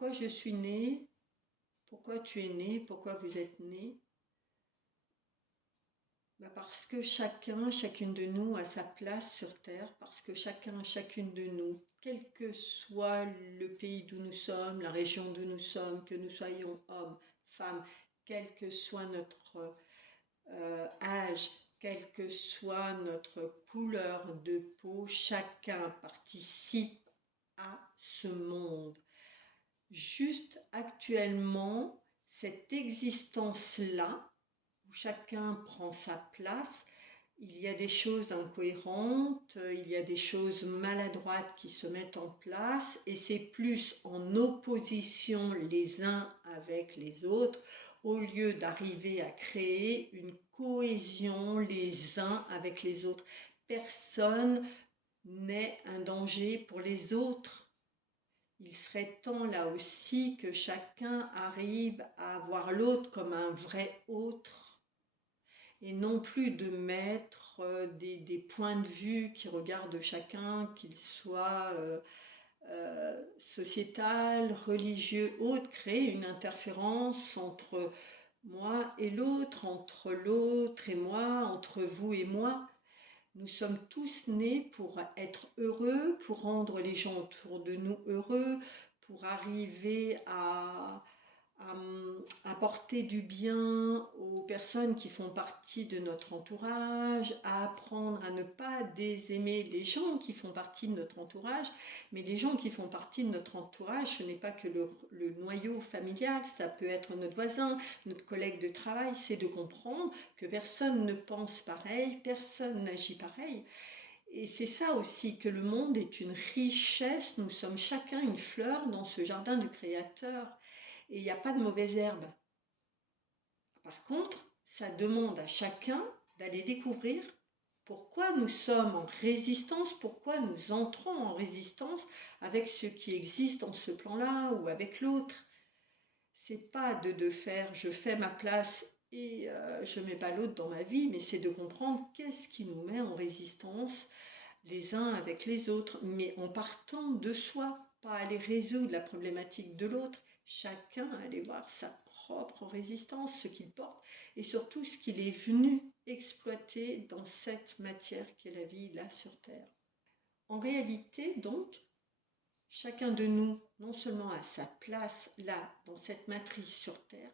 pourquoi je suis né, pourquoi tu es né, pourquoi vous êtes né? Parce que chacun, chacune de nous a sa place sur Terre, parce que chacun, chacune de nous, quel que soit le pays d'où nous sommes, la région d'où nous sommes, que nous soyons hommes, femmes, quel que soit notre âge, quelle que soit notre couleur de peau, chacun participe à ce monde. Juste actuellement, cette existence-là, où chacun prend sa place, il y a des choses incohérentes, il y a des choses maladroites qui se mettent en place et c'est plus en opposition les uns avec les autres au lieu d'arriver à créer une cohésion les uns avec les autres. Personne n'est un danger pour les autres. Il serait temps là aussi que chacun arrive à voir l'autre comme un vrai autre et non plus de mettre des points de vue qui regardent chacun, qu'ils soient sociétal, religieux, autres, créer une interférence entre moi et l'autre, entre l'autre et moi, entre vous et moi. Nous sommes tous nés pour être heureux, pour rendre les gens autour de nous heureux, pour arriver à apporter du bien aux personnes qui font partie de notre entourage, à apprendre à ne pas désaimer les gens qui font partie de notre entourage, mais les gens qui font partie de notre entourage, ce n'est pas que le noyau familial, ça peut être notre voisin, notre collègue de travail, c'est de comprendre que personne ne pense pareil, personne n'agit pareil. Et c'est ça aussi, que le monde est une richesse, nous sommes chacun une fleur dans ce jardin du Créateur. Et il n'y a pas de mauvaise herbe. Par contre, ça demande à chacun d'aller découvrir pourquoi nous sommes en résistance, pourquoi nous entrons en résistance avec ce qui existe dans ce plan-là ou avec l'autre. C'est pas de faire je fais ma place et je ne mets pas l'autre dans ma vie, mais c'est de comprendre qu'est-ce qui nous met en résistance les uns avec les autres, mais en partant de soi, pas aller résoudre la problématique de l'autre, chacun aller voir sa propre résistance, ce qu'il porte, et surtout ce qu'il est venu exploiter dans cette matière qu'est la vie là sur Terre. En réalité, donc, chacun de nous, non seulement a sa place là, dans cette matrice sur Terre,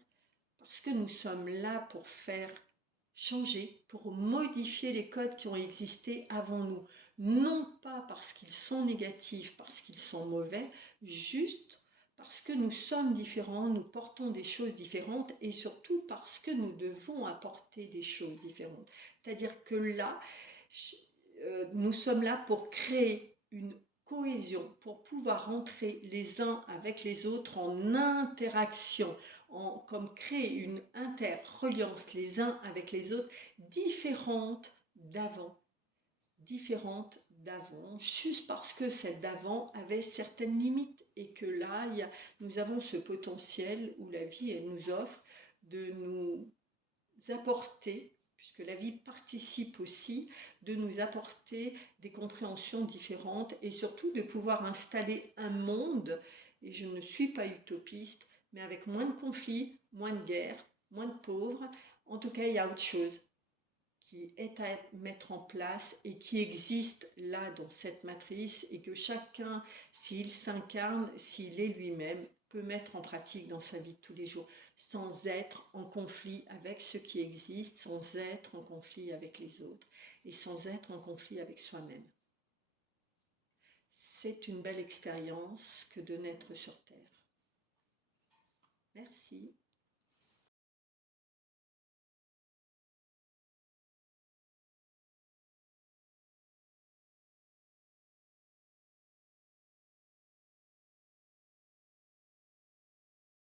parce que nous sommes là pour faire changer, pour modifier les codes qui ont existé avant nous. Non pas parce qu'ils sont négatifs, parce qu'ils sont mauvais, juste parce que nous sommes différents, nous portons des choses différentes et surtout parce que nous devons apporter des choses différentes. C'est-à-dire que là, nous sommes là pour créer une cohésion, pour pouvoir entrer les uns avec les autres en interaction, comme créer une interreliance les uns avec les autres différente d'avant, juste parce que celle d'avant avait certaines limites et que là, nous avons ce potentiel où la vie, elle nous offre de nous apporter, puisque la vie participe aussi, de nous apporter des compréhensions différentes et surtout de pouvoir installer un monde, et je ne suis pas utopiste, mais avec moins de conflits, moins de guerres, moins de pauvres. En tout cas, il y a autre chose qui est à mettre en place et qui existe là dans cette matrice et que chacun, s'il s'incarne, s'il est lui-même, peut mettre en pratique dans sa vie de tous les jours, sans être en conflit avec ce qui existe, sans être en conflit avec les autres et sans être en conflit avec soi-même. C'est une belle expérience que de naître sur Terre. Merci.